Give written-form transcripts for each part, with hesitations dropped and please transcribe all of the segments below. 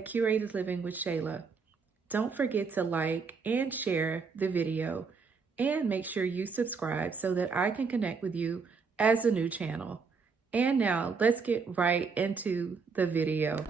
at Curated Living with Shayla. Don't forget to like and share the video and make sure you subscribe so that I can connect with you as a new channel. And now let's get right into the video.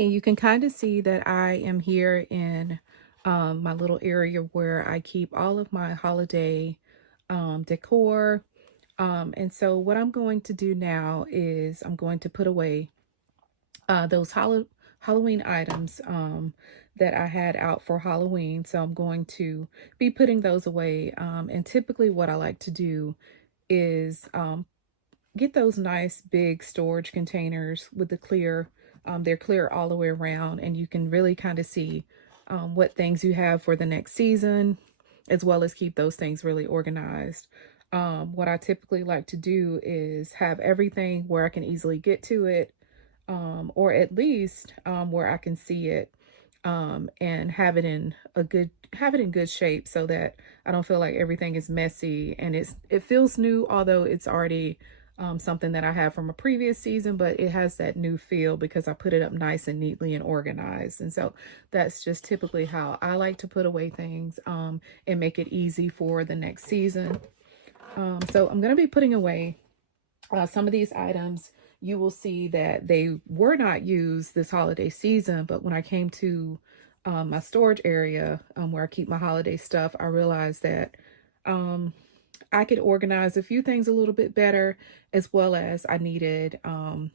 And you can kind of see that I am here in my little area where I keep all of my holiday decor. And so what I'm going to do now is I'm going to put away those Halloween items that I had out for Halloween. So I'm going to be putting those away. And typically what I like to do is get those nice big storage containers with the clear, they're clear all the way around, and you can really kind of see what things you have for the next season, as well as keep those things really organized. What I typically like to do is have everything where I can easily get to it, or at least where I can see it, and have it in good shape so that I don't feel like everything is messy and it feels new, although it's already something that I have from a previous season, but it has that new feel because I put it up nice and neatly and organized. And so that's just typically how I like to put away things, and make it easy for the next season. So I'm going to be putting away some of these items. You will see that they were not used this holiday season, but when I came to my storage area, where I keep my holiday stuff, I realized that I could organize a few things a little bit better, as well as I needed kind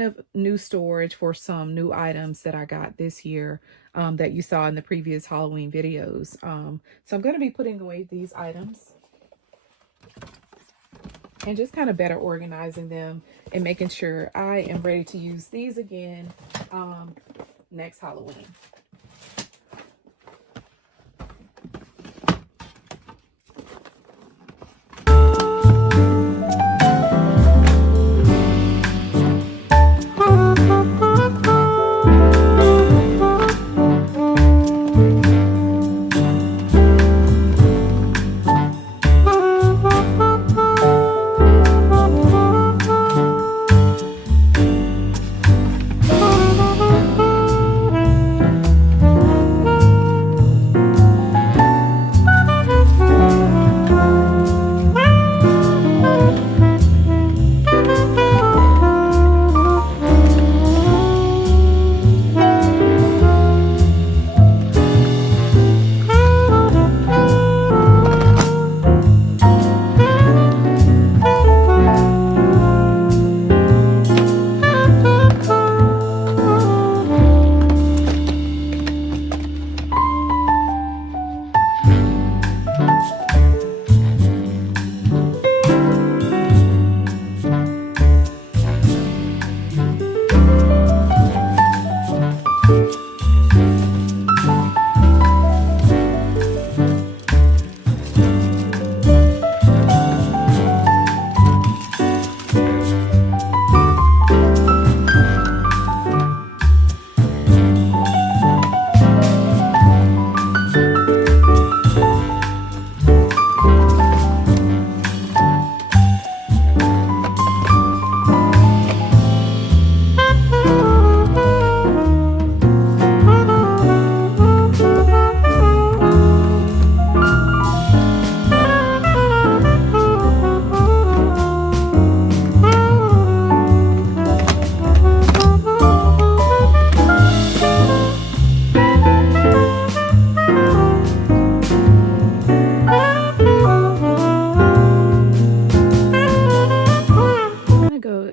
of new storage for some new items that I got this year, that you saw in the previous Halloween videos. So I'm going to be putting away these items and just kind of better organizing them and making sure I am ready to use these again next Halloween.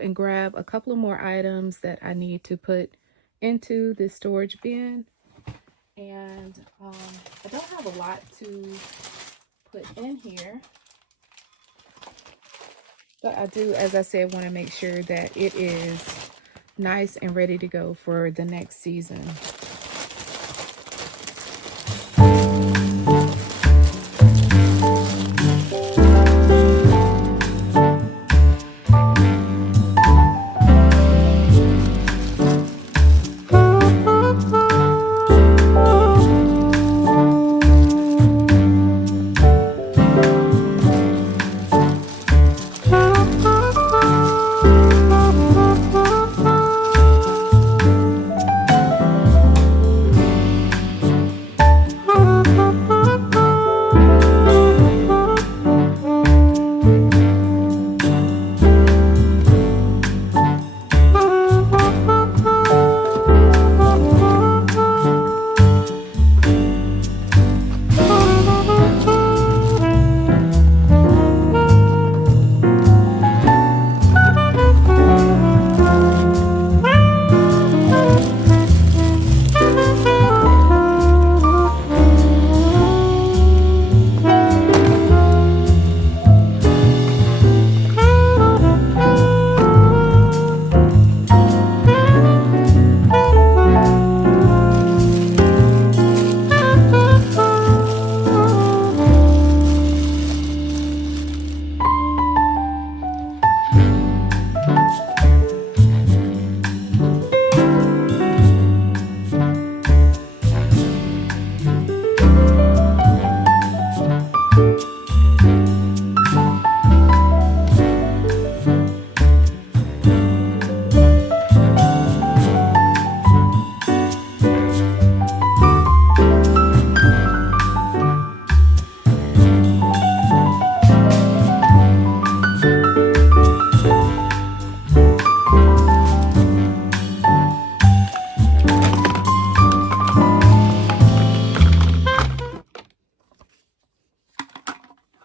And grab a couple of more items that I need to put into this storage bin. And I don't have a lot to put in here, but I do, as I said, want to make sure that it is nice and ready to go for the next season.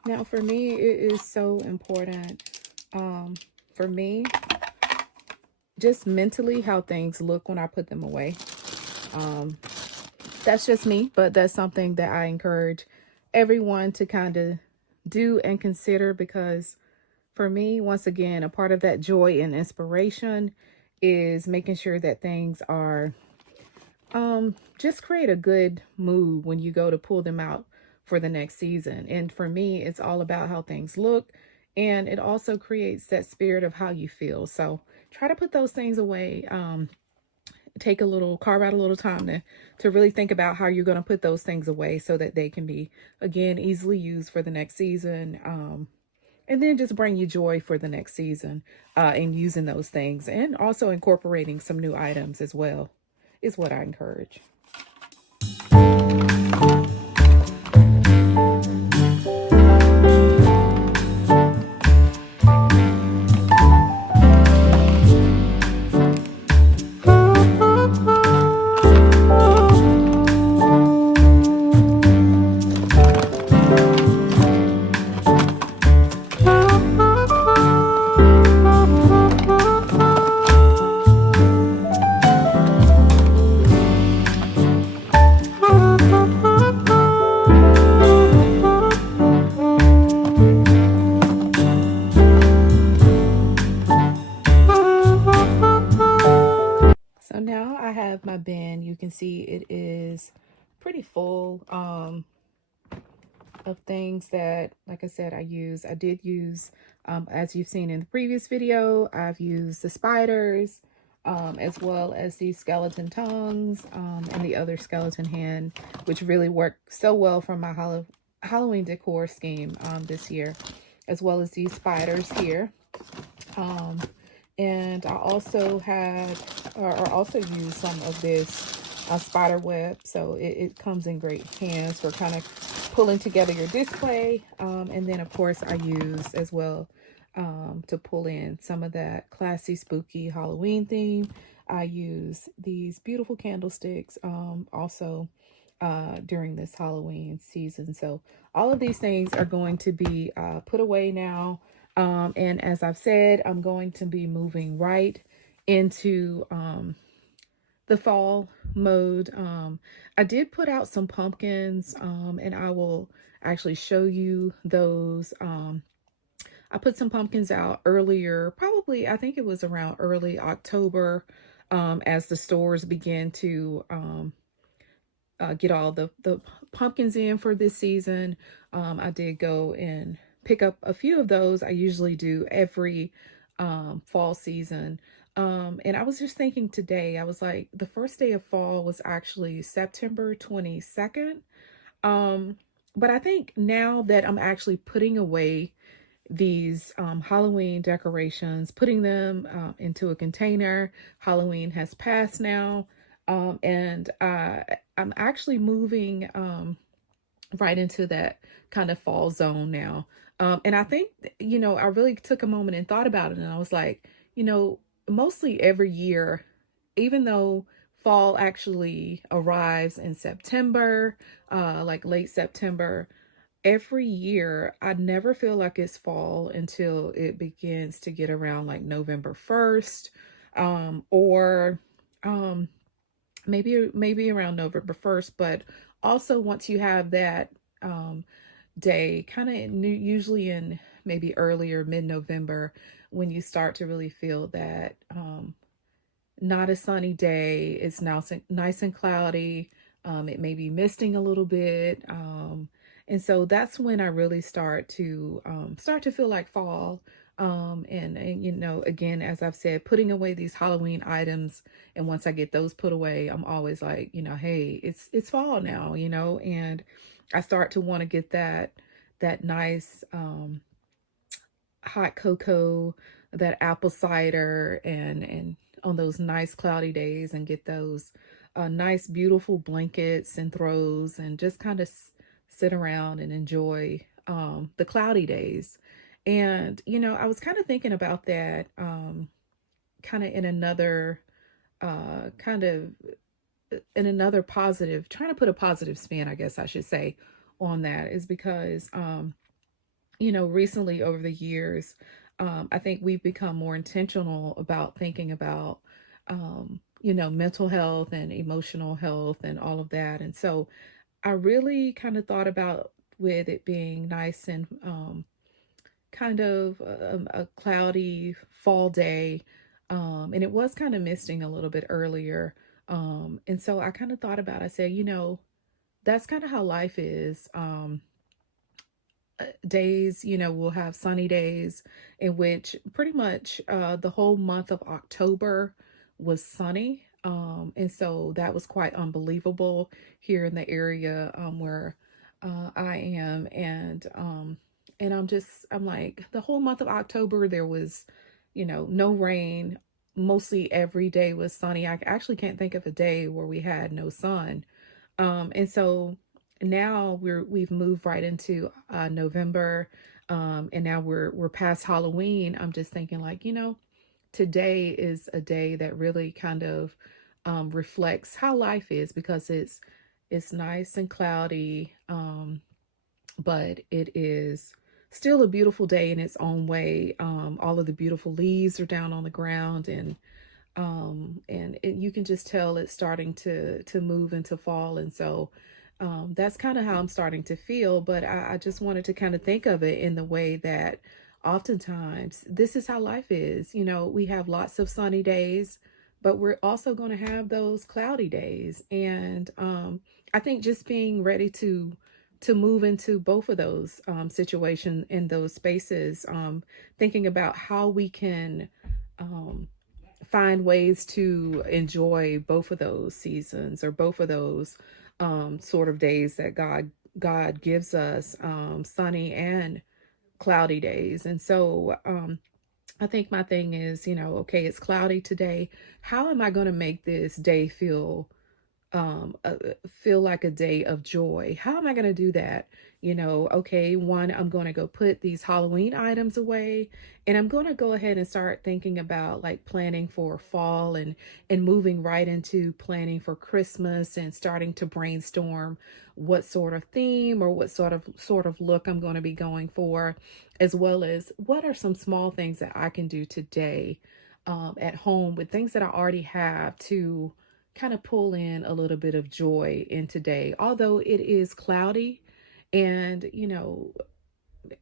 Now, for me, it is so important, for me, just mentally how things look when I put them away. Um, that's just me, but that's something that I encourage everyone to kind of do and consider, because for me, once again, a part of that joy and inspiration is making sure that things are, just create a good mood when you go to pull them out for the next season. And for me, it's all about how things look, and it also creates that spirit of how you feel. So try to put those things away. Take a little, carve out a little time to really think about how you're going to put those things away so that they can be, again, easily used for the next season. And then just bring you joy for the next season, in using those things, and also incorporating some new items as well is what I encourage. So now I have my bin. You can see it is pretty full, of things that, like I said, I did use, as you've seen in the previous video, I've used the spiders, as well as these skeleton tongues, and the other skeleton hand, which really worked so well for my Halloween decor scheme, this year, as well as these spiders here. Um, and I also had, or also used some of this spider web. So it comes in great hands for kind of pulling together your display. And then of course I use as well, to pull in some of that classy, spooky Halloween theme. I use these beautiful candlesticks, also during this Halloween season. So all of these things are going to be put away now. And as I've said, I'm going to be moving right into, the fall mode. I did put out some pumpkins, and I will actually show you those. I put some pumpkins out earlier, probably, I think it was around early October, as the stores begin to, get all the pumpkins in for this season. I did go and pick up a few of those. I usually do every, fall season. And I was just thinking today, I was like, the first day of fall was actually September 22nd. Um, but I think now that I'm actually putting away these, Halloween decorations, putting them, into a container. Halloween has passed now, and I'm actually moving, right into that kind of fall zone now. And I think, I really took a moment and thought about it, and I was like, mostly every year, even though fall actually arrives in September, like late September, every year I never feel like it's fall until it begins to get around like November 1st, or um maybe around November 1st. But also once you have that, um day kind of usually in maybe earlier mid-November, when you start to really feel that, not a sunny day. It's now nice and cloudy. It may be misting a little bit. And so that's when I really start to feel like fall. And again, as I've said, putting away these Halloween items. And once I get those put away, I'm always like, hey, it's fall now, and I start to want to get that nice, hot cocoa, that apple cider, and on those nice cloudy days, and get those, nice, beautiful blankets and throws, and just kind of sit around and enjoy, the cloudy days. And, I was kind of thinking about that, kind of in another, kind of in another positive, trying to put a positive spin, I guess I should say, on that, is because, recently over the years, I think we've become more intentional about thinking about, mental health and emotional health and all of that. And so I really kind of thought about with it being nice and kind of a cloudy fall day. And it was kind of misting a little bit earlier. And so I kind of thought about, I said, that's kind of how life is. Days, we'll have sunny days in which pretty much the whole month of October was sunny. And so that was quite unbelievable here in the area where I am. And I'm like, the whole month of October, there was, no rain. Mostly every day was sunny. I actually can't think of a day where we had no sun. And so now we've moved right into November, and now we're past Halloween. I'm just thinking like, today is a day that really kind of reflects how life is because it's nice and cloudy, but it is still a beautiful day in its own way. All of the beautiful leaves are down on the ground, and you can just tell it's starting to move into fall. And so that's kind of how I'm starting to feel. But I just wanted to kind of think of it in the way that oftentimes this is how life is. We have lots of sunny days, but we're also going to have those cloudy days. And I think just being ready to move into both of those situations in those spaces, thinking about how we can um, find ways to enjoy both of those seasons or both of those sort of days that God gives us, sunny and cloudy days. And so I think my thing is, okay, it's cloudy today. How am I going to make this day feel like a day of joy? How am I going to do that? Okay, one, I'm going to go put these Halloween items away, and I'm going to go ahead and start thinking about like planning for fall and moving right into planning for Christmas and starting to brainstorm what sort of theme or what sort of look I'm going to be going for, as well as what are some small things that I can do today at home with things that I already have to kind of pull in a little bit of joy in today. Although it is cloudy and,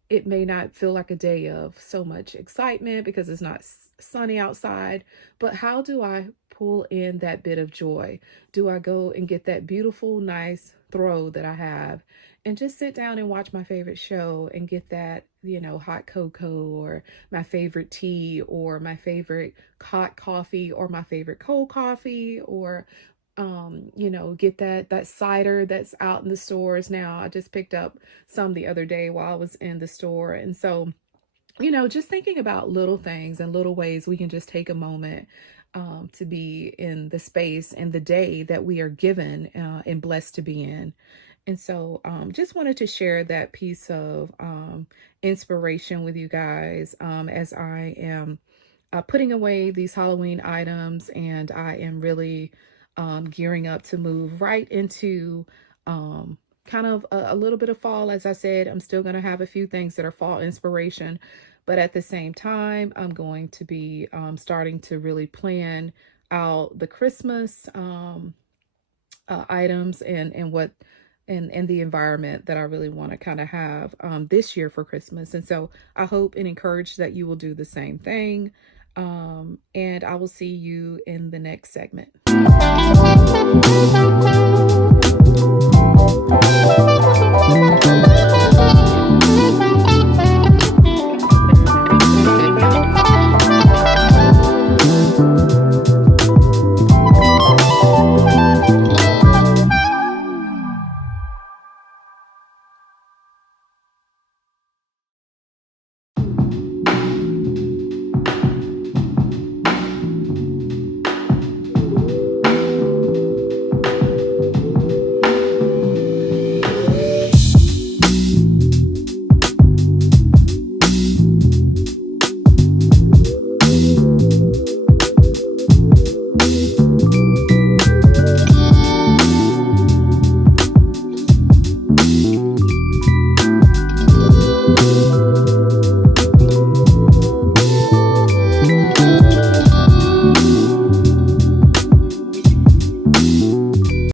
it may not feel like a day of so much excitement because it's not sunny outside, but how do I pull in that bit of joy? Do I go and get that beautiful, nice throw that I have and just sit down and watch my favorite show and get that, hot cocoa or my favorite tea or my favorite hot coffee or my favorite cold coffee, or get that cider that's out in the stores now. I just picked up some the other day while I was in the store. And so, just thinking about little things and little ways we can just take a moment to be in the space and the day that we are given and blessed to be in. And so, just wanted to share that piece of inspiration with you guys as I am putting away these Halloween items, and I am really gearing up to move right into kind of a little bit of fall. As I said, I'm still going to have a few things that are fall inspiration, but at the same time, I'm going to be starting to really plan out the Christmas items and what and the environment that I really want to kind of have this year for Christmas. And so I hope and encourage that you will do the same thing. And I will see you in the next segment.